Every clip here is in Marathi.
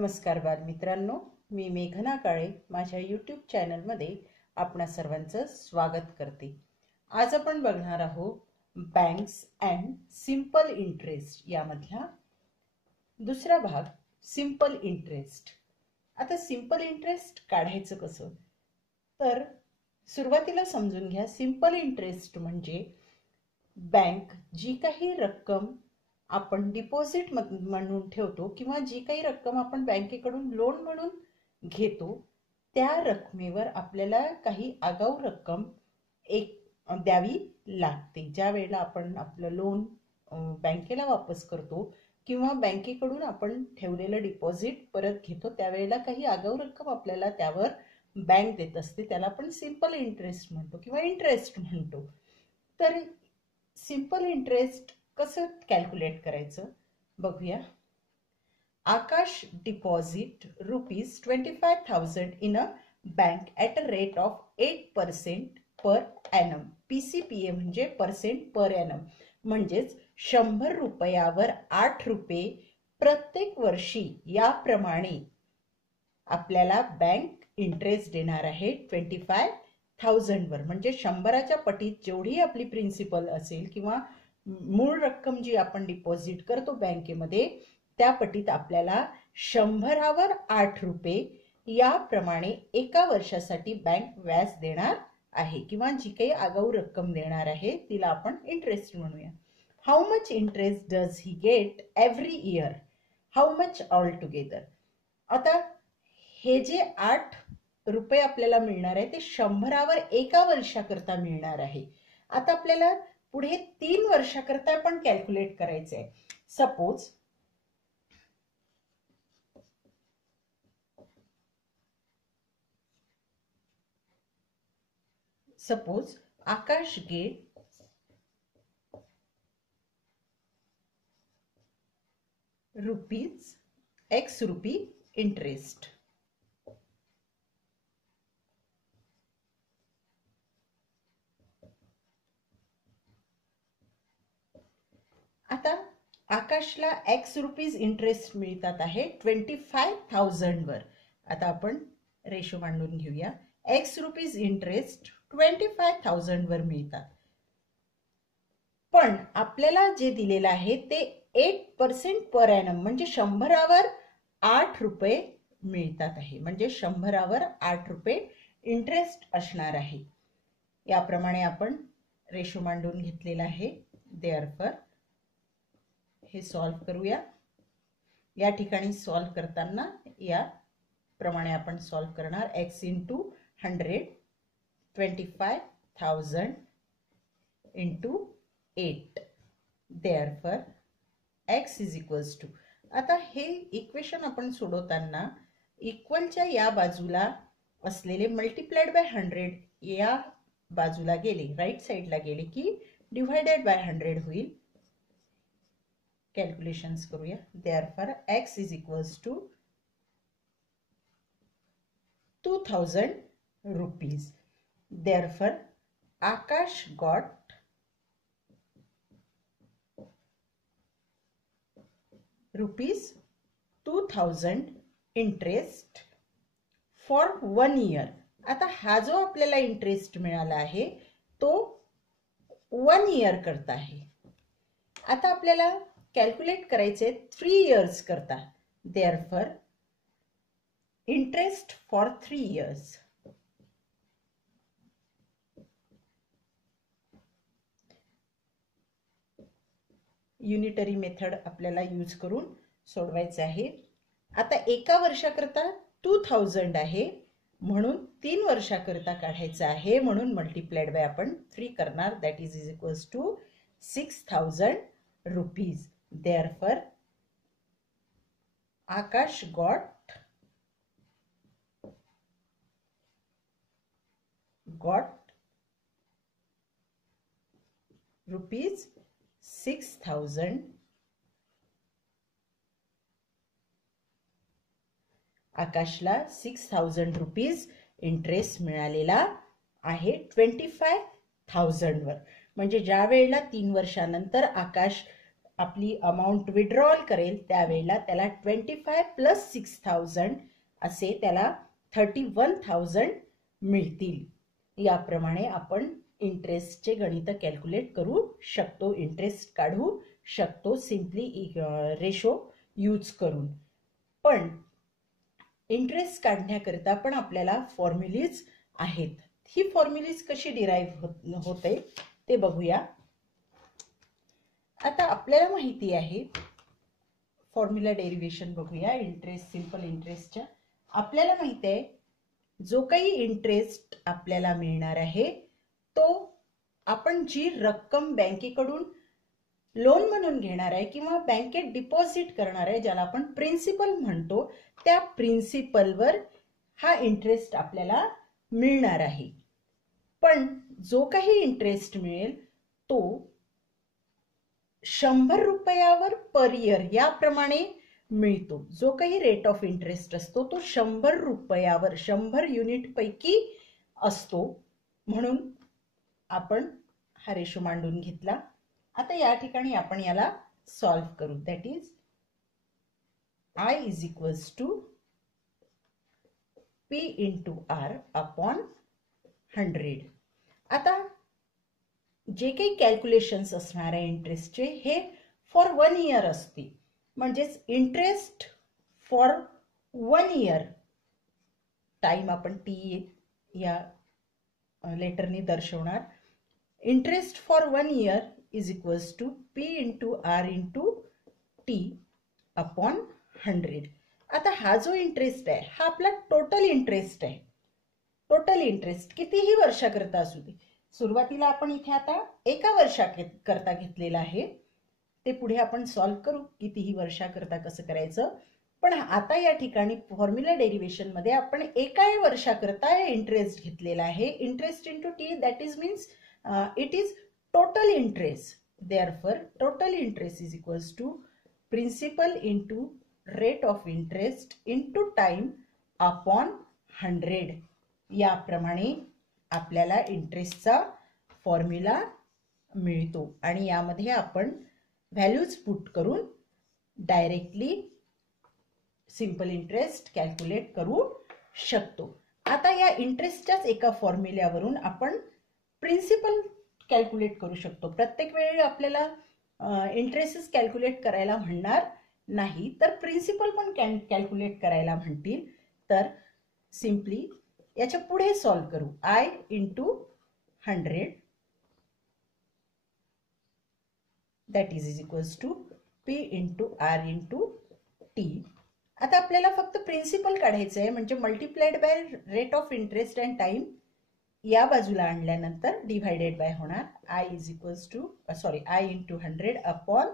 नमस्कार बालमित्रांनो, मी मेघना काळे माझ्या यूट्यूब चॅनलमध्ये आपणा सर्वांचं स्वागत करते। आज आपण बघणार आहोत बँक्स अँड सिंपल इंटरेस्ट यामधला दुसरा भाग सिंपल इंटरेस्ट। आता सिंपल इंटरेस्ट काढायचं कसं तर सुरुवातीला समजून घ्या। सिंपल इंटरेस्ट म्हणजे बँक जी काही रक्कम आपण डिपॉझिट म्हणून ठेवतो किंवा जी काही रक्कम आपण बँकेकडून लोन म्हणून घेतो त्या रकमेवर आपल्याला काही आगाऊ रक्कम द्यावी लागते। ज्या वेळेला आपण आपलं लोन बँकेला वापस करतो किंवा बँकेकडून आपण ठेवलेलं डिपॉझिट परत घेतो त्यावेळेला काही आगाऊ रक्कम आपल्याला त्यावर बँक देत असते, त्याला आपण सिंपल इंटरेस्ट म्हणतो किंवा इंटरेस्ट म्हणतो। तर सिंपल इंटरेस्ट कसं कॅल्क्युलेट करायचं बघूया। आकाश deposit ₹25,000 in a bank at a rate of 8% per annum। PCPA म्हणजे पर्सेंट पर एनम, म्हणजेच 100 रुपयावर 8 रुपये प्रत्येक वर्षी याप्रमाणे आपल्याला बँक इंटरेस्ट देणार आहे 25,000 वर। म्हणजे 100च्या पटीत जेवढी आपली प्रिन्सिपल असेल किंवा मूळ रक्कम जी आपण डिपॉझिट करतो बँकेमध्ये त्या पटीत आपल्याला 100वर 8 रुपये याप्रमाणे एका वर्षासाठी बँक व्याज देणार आहे किंवा जी काही आगाऊ रक्कम देणार आहे तिला आपण इंटरेस्ट म्हणूया। How much interest does he get every year, how much all together. आता हे जे 8 रुपये आपल्याला मिळणार आहे ते 100वर एका वर्षाकरता मिळणार आहे। आता आपल्याला पुढे 3 वर्षाकरता पण कॅल्क्युलेट करायचे आहे। सपोज आकाश गेट X रुपी इंटरेस्ट। आता आकाशला X रुपीज इंटरेस्ट मिळतात आहे 25,000 वर। आता आपण रेशो मांडून घेऊया। X रुपीज इंटरेस्ट 25,000 वर मिळतात, पण आपल्याला जे दिलेलं आहे ते 8% पर एनम म्हणजे 100वर 8 रुपये मिळतात आहे। म्हणजे 100वर 8 रुपये इंटरेस्ट असणार आहे। याप्रमाणे आपण रेशो मांडून घेतलेला आहे। देअरफॉर हे सॉल्व करूया। या ठिकाणी सॉल्व करताना या प्रमाणे आपण सॉल्व करणार। x into 100 25,000 into 8 therefore x is equals to। आता हे इक्वेशन आपण सोडवताना इक्वलच्या या बाजूला असलेले मल्टिप्लाइड बाय 100 या बाजूला गेले, राइट साइडला गेले की डिवाइडेड बाय 100 होईल। कैलकुलेशंस करूया। therefore x is equals to 2,000 rupees। therefore Akash got ₹2,000 interest for 1 year। आता हा जो आपल्याला इंटरेस्ट मिळाला आहे तो 1 year करता आहे। आता आपल्याला कॅल्क्युलेट करायचे 3 years करता। therefore interest for 3 years। Unitary method आपल्याला यूज करून सोडवायचे आहे। आता एका वर्षाकरता 2,000 आहे म्हणून 3 वर्षाकरता काढायचं आहे, म्हणून मल्टिप्लाइड बाय आपण 3 करणार। That is equals to 6,000 rupees। therefore Akash got ₹6,000। आकाशला 6,000 रुपीज इंटरेस्ट मिळालेला आहे 25,000 वर। म्हणजे ज्या वेळेला 3 वर्षानंतर आकाश आपली अमाऊंट विड्रॉल करेल त्यावेळेला त्याला 25 प्लस 6000 असे त्याला 31,000 मिळतील. याप्रमाणे आपण इंटरेस्टचे गणित कॅल्क्युलेट करू शकतो, इंटरेस्ट काढू शकतो सिंपली रेशो यूज करून. पण इंटरेस्ट काढण्याकरिता पण आपल्याला फॉर्म्युलीज आहेत. ही फॉर्म्युलीज कशी डिराईव्ह होते ते बघूया. आता आपल्याला माहिती आहे फॉर्म्युला डेरिव्हेशन बघूया इंटरेस्ट सिंपल इंटरेस्टच्या. आपल्याला माहिती आहे जो काही इंटरेस्ट आपल्याला मिळणार आहे तो आपण जी रक्कम बँकेकडून लोन म्हणून घेणार आहे किंवा बँकेत डिपॉझिट करणार आहे ज्याला आपण प्रिन्सिपल म्हणतो, त्या प्रिन्सिपलवर हा इंटरेस्ट आपल्याला मिळणार आहे. पण जो काही इंटरेस्ट मिळेल तो 100 रुपयावर पर इयर याप्रमाणे मिळतो. जो काही रेट ऑफ इंटरेस्ट असतो तो 100 रुपयावर 100 युनिट पैकी असतो. म्हणून आपण हा रेशो मांडून घेतला. आता या ठिकाणी आपण याला सॉल्व्ह करू. That is I is equals to P into R upon 100. आता जे काही कॅल्क्युलेशन्स असणार आहे इंटरेस्टचे हे फॉर 1 इयर असते. म्हणजेच इंटरेस्ट फॉर 1 इयर टाइम आपण टी या लेटरनी दर्शवणार. Interest for 1 year is equals to P into R into T upon 100. आता हा जो इंटरेस्ट आहे हा आपला टोटल इंटरेस्ट आहे. टोटल इंटरेस्ट कितीही वर्षाकरता असू दे. सुरुवातीला आपण इथे आता एका वर्षाकरता घेतलेला आहे, ते पुढे आपण सॉल्व्ह करू कितीही वर्षाकरता कसं करायचं. पण आता या ठिकाणी फॉर्म्युला डेरिव्हेशन मध्ये आपण एका वर्षाकरता इंटरेस्ट घेतलेला आहे. Interest into T that is means it is total interest. Therefore total interest is equals to principal into rate of interest into time upon 100. याप्रमाणे आपल्याला इंटरेस्टचा फॉर्म्युला मिळतो आणि यामध्ये आपण व्हॅल्यूज पुट करून डायरेक्टली सिंपल इंटरेस्ट कॅल्क्युलेट करू शकतो. आता या इंटरेस्टच्याच एका फॉर्म्युल्यावरून आपण प्रिन्सिपल कॅल्क्युलेट करू शकतो. प्रत्येक वेळी आपल्याला इंटरेस्ट कॅल्क्युलेट करायला म्हणणार नाही तर प्रिन्सिपल पण कॅल्क्युलेट करायला म्हणतील. तर सिंपली याच्या पुढे सॉल्व्ह करू. I into 100 that is equals to P into R into T. आता आपल्याला फक्त प्रिन्सिपल काढायचं आहे म्हणजे multiplied by rate of interest and time या बाजूला आणल्यानंतर डिवाइडेड बाय होणार. I is equals to I into 100 upon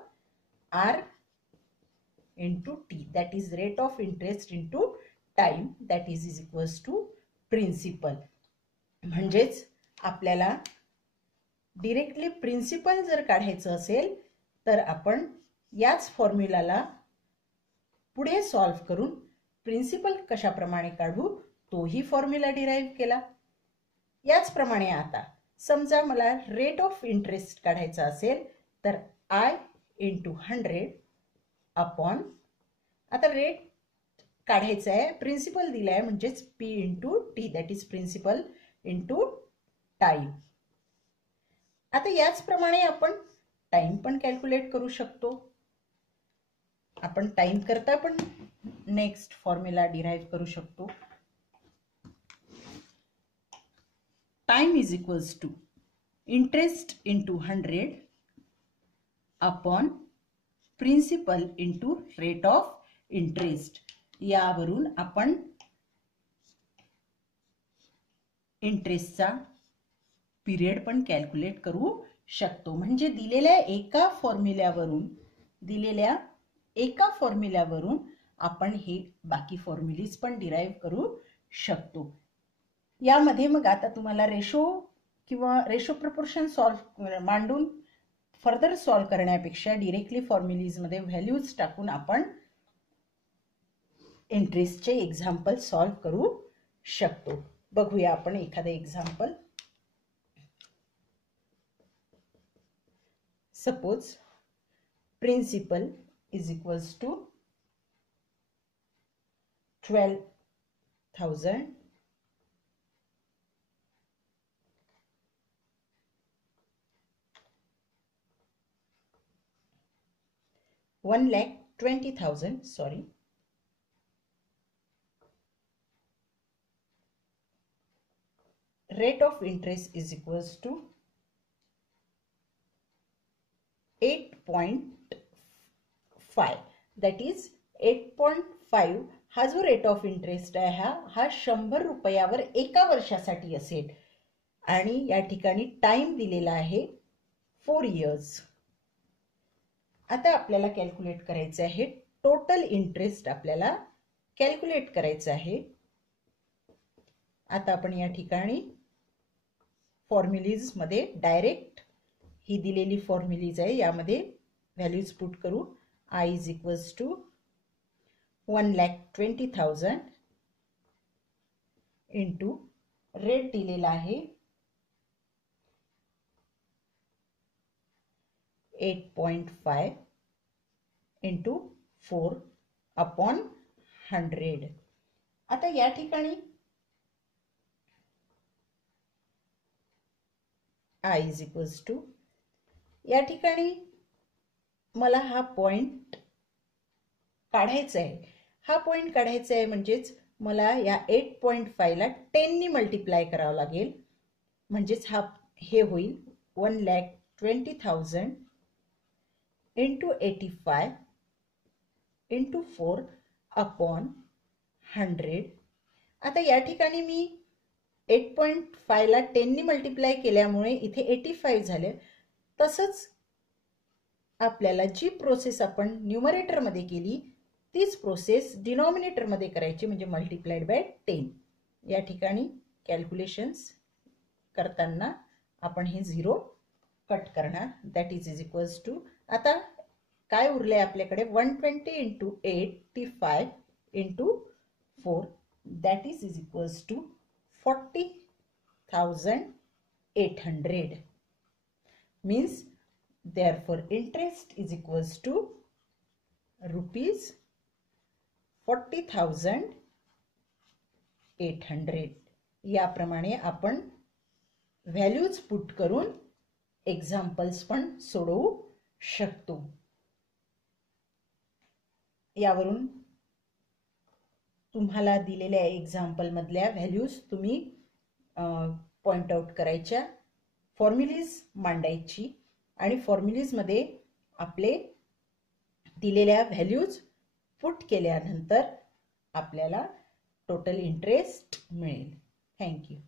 R into T that is rate of interest into time that is equals to principal. म्हणजेच आपल्याला डिरेक्टली प्रिन्सिपल जर काढायचं असेल तर आपण याच फॉर्म्युलाला पुढे सॉल्व्ह करून प्रिन्सिपल कशाप्रमाणे काढू तोही फॉर्म्युला डिराईव्ह केला. याचप्रमाणे आता समजा मला रेट ऑफ इंटरेस्ट काढायचा असेल तर I इंटू 100 अपॉन आता रेट काढायचा आहे प्रिन्सिपल दिलाय म्हणजेच P into T that is principal into time. आता याचप्रमाणे आपण टाइम पण कॅल्क्युलेट करू शकतो. आपण टाइम करता पण नेक्स्ट फॉर्म्युला डिराईव्ह करू शकतो. Time is equals to interest into 100 upon principal into rate of interest. यावरून आपण इंटरेस्टचा पिरियड पण कॅल्क्युलेट करू शकतो. म्हणजे दिलेल्या एका फॉर्म्युल्यावरून आपण हे बाकी फॉर्म्युलीज पण डिराईव्ह करू शकतो. यामध्ये मग आता तुम्हाला रेशो किंवा रेशो प्रपोर्शन सॉल्व्ह मांडून फर्दर सॉल्व्ह करण्यापेक्षा डिरेक्टली फॉर्म्युलीज मध्ये व्हॅल्यूज टाकून आपण इंटरेस्टचे एक्झाम्पल सॉल्व्ह करू शकतो. बघूया आपण एखादे example. Suppose principal is equals to 12,000 1,20,000, sorry. Rate of interest is equals to 8.5, that is 8.5 हा जो रेट ऑफ इंटरेस्ट आहे हा 100 रुपयावर एका वर्षासाठी असेल आणि या ठिकाणी टाइम दिलेला आहे 4 इयर्स. आता आपल्याला कॅल्क्युलेट करायचे आहे टोटल इंटरेस्ट, आपल्याला कॅल्क्युलेट करायचं आहे. आता आपण या ठिकाणी फॉर्म्युलीज मध्ये डायरेक्ट ही दिलेली फॉर्म्युलीज आहे यामध्ये व्हॅल्यूज पुट करू. I is equals to 1,20,000 into rate दिलेला आहे 8.5 इंटू 4 अपॉन 100. आता या ठिकाणी I is equals to, या ठिकाणी मला हा पॉइंट काढायचा आहे. हा पॉइंट काढायचा आहे म्हणजेच मला या 8.5 ला 10 नी मल्टिप्लाय करावं लागेल. म्हणजेच हे होईल 1,20,000 इंटू 85 इंटू 4 अपॉन 100. आता या ठिकाणी मी 8.5 ला 10 नी मल्टिप्लाय केल्यामुळे इथे 85 झाले. तसंच आपल्याला जी प्रोसेस आपण न्यूमरेटर मध्ये केली तीच प्रोसेस डिनॉमिनेटर मध्ये करायची, म्हणजे मल्टिप्लाइड बाय 10. या ठिकाणी कॅल्क्युलेशन्स करताना आपण हे 0 कट करणार. दॅट इज इक्वल्स टू, आता काय उरले आपल्याकडे 120 into 85 into 4, that is equals to 40,800. means therefore interest is equals to rupees 40,800. याप्रमाणे आपण व्हॅल्यूज पुट करून एक्झाम्पल्स पण सोडवू शकतो. यावरून तुम्हाला दिलेल्या एक्झाम्पल मधल्या व्हॅल्यूज तुम्ही पॉइंट आउट करायच्या, फॉर्म्युलीज मांडायची आणि फॉर्म्युलीज मध्ये आपले दिलेल्या व्हॅल्यूज पुट केल्यानंतर आपल्याला टोटल इंटरेस्ट मिळेल. Thank you.